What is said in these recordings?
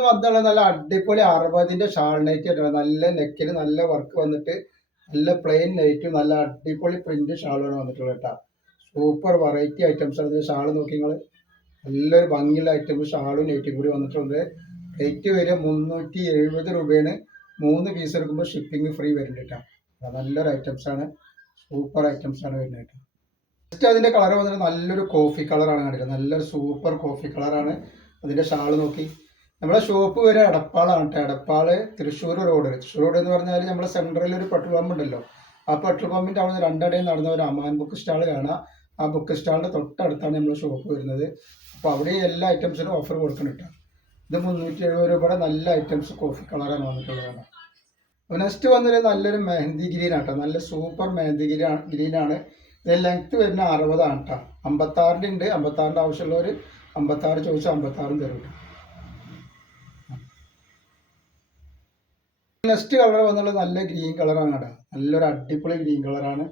ഇന്ന് വന്നുള്ള നല്ല അടിപൊളി 60ന്റെ ഷാൾ നൈറ്റ് ആയിട്ടാണ്. നല്ല നെക്കിന് നല്ല വർക്ക് വന്നിട്ട് നല്ല പ്ലെയിൻ നൈറ്റും നല്ല അടിപൊളി പ്രിന്റ് ഷാളുമാണ് വന്നിട്ടുള്ളത് കേട്ടോ. സൂപ്പർ വെറൈറ്റി ഐറ്റംസ് ആണ്. ഷാൾ നോക്കി നിങ്ങൾ, നല്ലൊരു ഭംഗിയുള്ള ഐറ്റം ഷാളും നൈറ്റും കൂടി വന്നിട്ടുണ്ട്. റേറ്റ് വരിക 370 രൂപയാണ്. 3 പീസ് എടുക്കുമ്പോൾ ഷിപ്പിംഗ് ഫ്രീ വരുന്നുണ്ട് കേട്ടോ. നല്ലൊരു ഐറ്റംസ് ആണ്, സൂപ്പർ ഐറ്റംസ് ആണ് വരുന്നത് കേട്ടോ. ജസ്റ്റ് അതിന്റെ കളർ വന്നിട്ട് നല്ലൊരു കോഫി കളറാണ് കാണിക്കുന്നത്. നല്ലൊരു സൂപ്പർ കോഫി കളറാണ് അതിന്റെ ഷാൾ നോക്കി. നമ്മുടെ ഷോപ്പ് വരെ എടപ്പാളാണ് കേട്ടോ. എടപ്പാള് തൃശ്ശൂർ റോഡ്. തൃശ്ശൂർ റോഡ് എന്ന് പറഞ്ഞാൽ നമ്മുടെ സെൻട്രലിൽ ഒരു പെട്രോൾ പമ്പ് ഉണ്ടല്ലോ, ആ പെട്രോൾ പമ്പിന്റെ അവിടെ 2 അടിയിൽ നടന്ന ഒരു അമാൻ ബുക്ക് സ്റ്റാൾ കാണാം. ആ ബുക്ക് സ്റ്റാളിന്റെ തൊട്ടടുത്താണ് നമ്മുടെ ഷോപ്പ് വരുന്നത്. അപ്പോൾ അവിടെ എല്ലാ ഐറ്റംസിനും ഓഫർ കൊടുക്കണം കേട്ടോ. ഇത് 370 രൂപയുടെ നല്ല ഐറ്റംസ് കോഫി കളറാണ് വന്നിട്ടുള്ളതാണ്. നെക്സ്റ്റ് വന്നത് നല്ലൊരു മെഹന്തി ഗ്രീൻ ആട്ടോ. നല്ല സൂപ്പർ മെഹന്തി ഗ്രീനാണ്. ഇത് ലെങ്ത് വരുന്ന 60 ആണ് കേട്ടോ. 56ൻ്റെ ഉണ്ട്. 56ൻ്റെ ആവശ്യമുള്ളവർ 56 ചോദിച്ചാൽ 56 തരും കേട്ടോ. നെക്സ്റ്റ് കളർ വന്നുള്ളത് നല്ല ഗ്രീൻ കളറാണ് കേട്ടോ. നല്ലൊരു അടിപൊളി ഗ്രീൻ കളറാണ്.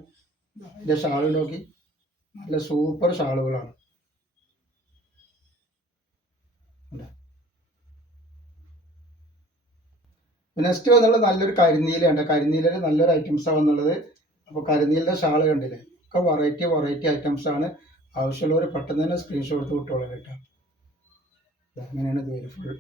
അതിൻ്റെ ഷാൾ നോക്കി, നല്ല സൂപ്പർ ഷാളുകളാണ്. നെക്സ്റ്റ് വന്നുള്ളത് നല്ലൊരു കരിനീലയുണ്ട്. കരിനീലയിൽ നല്ലൊരു ഐറ്റംസാണ് വന്നുള്ളത്. അപ്പോൾ കരിനീലിൻ്റെ ഷാൾ കണ്ടില്ലേ, ഒക്കെ വെറൈറ്റി ഐറ്റംസ് ആണ്. ആവശ്യമുള്ളവർ പെട്ടെന്ന് തന്നെ സ്ക്രീൻഷോട്ട് വിട്ടോളൂ കേട്ടോ. അങ്ങനെയാണ് ഇത് ഫുൾ